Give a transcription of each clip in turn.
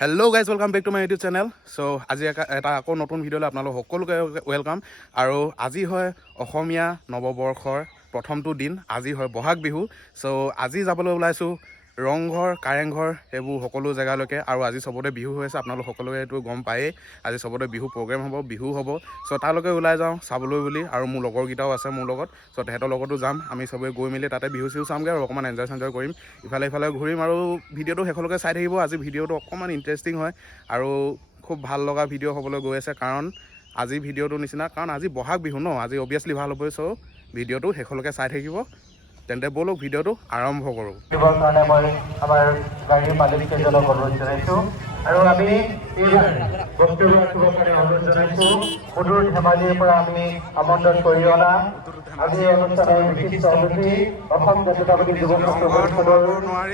Hello' guys welcome back to my YouTube channel. So' আজি এটা আকৌ নতুন ভিডিঅ'লৈ আপোনালোক সকলোকে ৱেলকাম। আৰু আজি হয় অসমীয়া নৱবৰ্ষৰ প্ৰথমটো দিন, আজি হয় বহাগ বিহু। চ' আজি যাবলৈ ওলাইছোঁ ৰংঘৰ কাৰেংঘৰ এইবোৰ সকলো জেগালৈকে। আৰু আজি চবতে বিহু হৈ আছে, আপোনালোক সকলোৱে এইটো গম পায়েই। আজি চবতে বিহু প্ৰগ্ৰেম হ'ব, বিহু হ'ব। চ' তালৈকে ওলাই যাওঁ চাবলৈ বুলি, আৰু মোৰ লগৰকেইটাও আছে মোৰ লগত। চ' তেহেঁতৰ লগতো যাম, আমি চবেই গৈ মেলি তাতে বিহু চিহু চামগৈ আৰু অকণমান এনজয় কৰিম, ইফালে ঘূৰিম। আৰু ভিডিঅ'টো শেষলৈকে চাই থাকিব। আজি ভিডিঅ'টো অকণমান ইণ্টাৰেষ্টিং হয় আৰু খুব ভাল লগা ভিডিঅ' হ'বলৈ গৈ আছে, কাৰণ আজি ভিডিঅ'টোৰ নিচিনা, কাৰণ আজি বহাগ বিহু ন, আজি অভিয়াছলি ভাল হ'বই। চ' ভিডিঅ'টো শেষলৈকে চাই থাকিব। তেন্তে ব'লক ভিডিঅ'টো আৰম্ভ কৰোঁ। দিবৰ কাৰণে মই আমাৰ গাড়ীৰ মালিককেইজনক অনুৰোধ জনাইছোঁ, আৰু আমি এইবাৰ বক্তব্য ৰাখিবৰ কাৰণে অনুৰোধ জনাইছোঁ সুদূৰ ধেমাজিৰ পৰা আমি আমন্ত্ৰণ কৰি অনা আজি এই অনুষ্ঠানৰ বিশিষ্ট অতিথি অসম জাতীয়তাবাদী যুৱ ছাত্ৰ পৰিষদৰ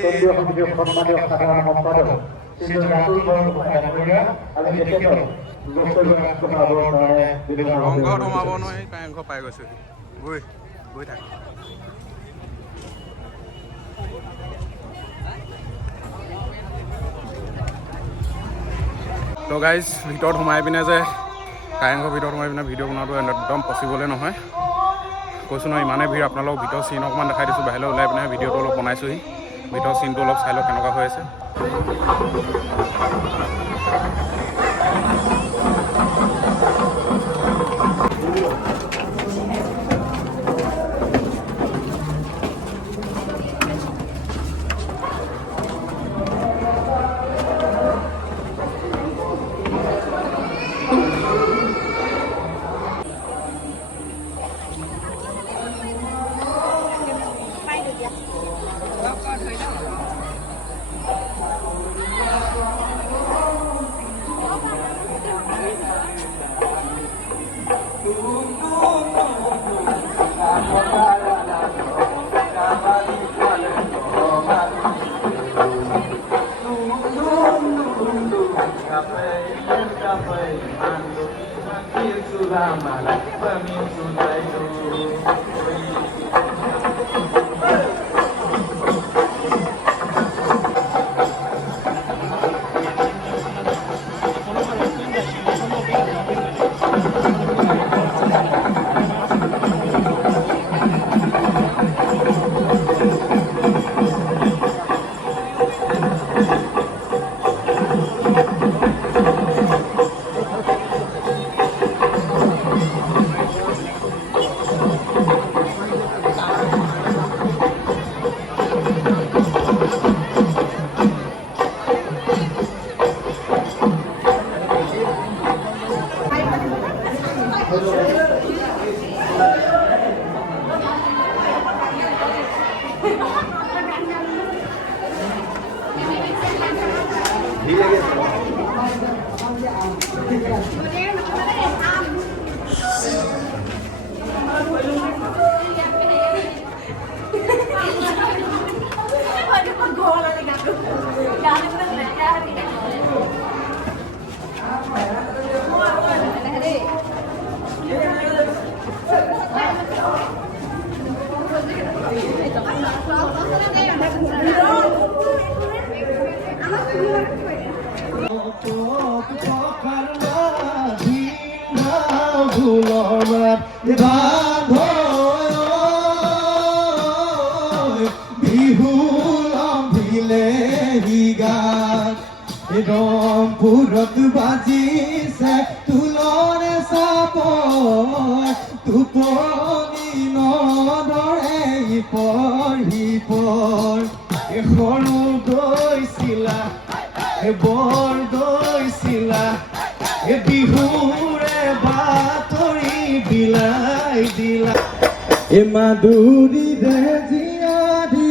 কেন্দ্ৰীয় সমিতিৰ সন্মানীয় সাধাৰণ সম্পাদক শ্ৰীযুত ৰাতুল বৰগোহাঁই ডাঙৰীয়া, আমি তেখেতক বক্তব্য আগবঢ়াবৰ কাৰণে ৰংঘৰ সোমাব নোৱাৰি, কাৰেংঘৰ পাই গৈছোঁ, গৈ থাক। তো গাইজ ভিতৰত সোমাই পিনে যে কাৰেংঘৰ ভিতৰত সোমাই পিনে ভিডিঅ' বনোৱাটো একদম পচিবলে নহয়। কৈছোঁ নহয় ইমানে ভিৰ, আপোনালোকক ভিতৰৰ চিন অকণমান দেখাই দিছোঁ। বাহিৰলৈ ওলাই পিনে ভিডিঅ'টো অলপ বনাইছোঁহি, ভিতৰৰ চিনটো অলপ চাই লওক কেনেকুৱা হৈ আছে। ৰংপুৰত বাজিছে তুলৰে চাপৰ, টোপনি নধৰে পঢ়ি সৰু গৈছিলা বৰ গৈছিলা, বিহুৰে বাতৰি বিলাই দিলা। মাধুৰী জীয়াদি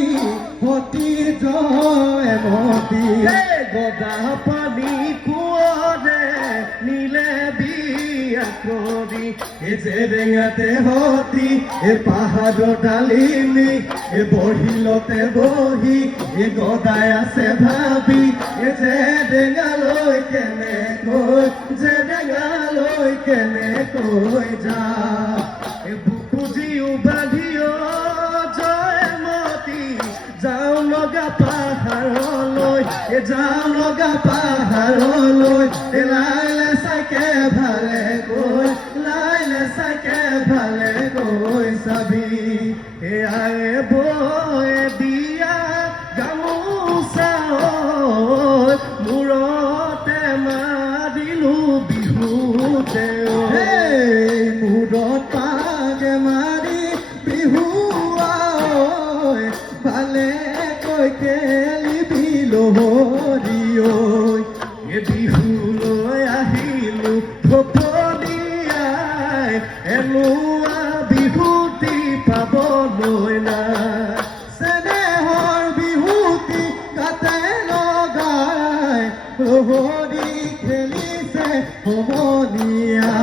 সতী জয়মতী, গদা পানী কুঁৱৰে নীলে বিয়া কৰি, জেৰেঙাতে সতী পাহাৰৰ ডালিমি, বহিলতে বহি গদাই আছে ভাবি, জেৰেঙালৈ কেনেকৈ যা, বুকুজিও বান্ধিও জয়মতী, যাওঁ লগা পাহাৰলৈ, যাওঁ লগা পাহাৰলৈ লাইলে চাইকে ভালে গৈ লাইলে চাইকে ভালে গৈ চাবি এয়াই বৈ দিয়া গামোচা মূৰতে মাৰিলো বিহুতে মূৰত পাগে মাৰি বিহু ভালে কৈ খেলিবি লহৰি বিহুলৈ আহিলো থপলিয়াই এলোৱা বিহুতি পাবলৈ নাই চেনেহৰ বিহুতি গাতে লগাই লহৰি খেলিছে সমনীয়াই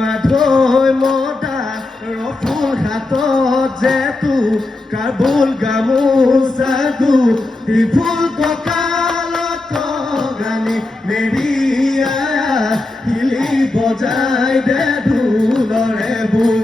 মাধৈ মতা ৰফুল হাতত যেতু কাবুল গামোচাটো ত্ৰিফুল কঁকালত গানি মেৰিয়া হিলি বজাই দে ঢোলৰে বুল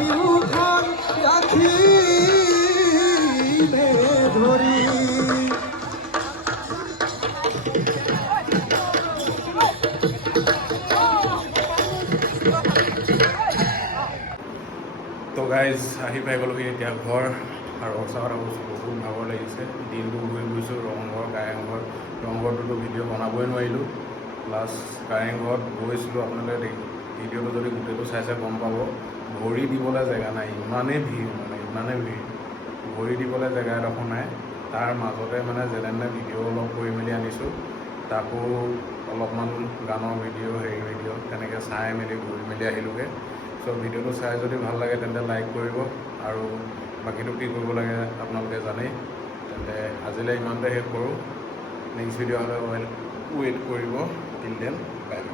বিহুখন ৰাখিলে ধৰি তো গাইজ আহি পাই গ'লোহি এতিয়া ঘৰ আৰু সঁচা কথা কৈছোঁ বহুত ভাগৰ লাগিছে দিনটো ঘূৰি গৈছোঁ ৰংঘৰ কাৰেংঘৰ ৰংঘৰটোতো ভিডিঅ' বনাবই নোৱাৰিলোঁ প্লাছ কাৰেংঘৰত গৈছিলোঁ আপোনালোকে ভিডিঅ'টো যদি গোটেইটো চাই গম পাব ভৰি দিবলৈ জেগা নাই ইমানেই ভিৰ মানে ইমানেই ভিৰ ভৰি দিবলৈ জেগা এডোখৰ নাই তাৰ মাজতে মানে যেনে তেনে ভিডিঅ' অলপ কৰি মেলি আনিছোঁ তাকো অলপমান গানৰ ভিডিঅ' হেৰি ভিডিঅ' তেনেকৈ চাই মেলি ঘূৰি মেলি আহিলোঁগৈ চ' ভিডিঅ'টো চাই যদি ভাল লাগে তেন্তে লাইক কৰিব আৰু বাকীটো কি কৰিব লাগে আপোনালোকে জানেই তেন্তে আজিলৈ ইমানতে শেষ কৰোঁ নেক্সট ভিডিঅ' হ'লে ৱেইট কৰিব টিল দেন বাই বাই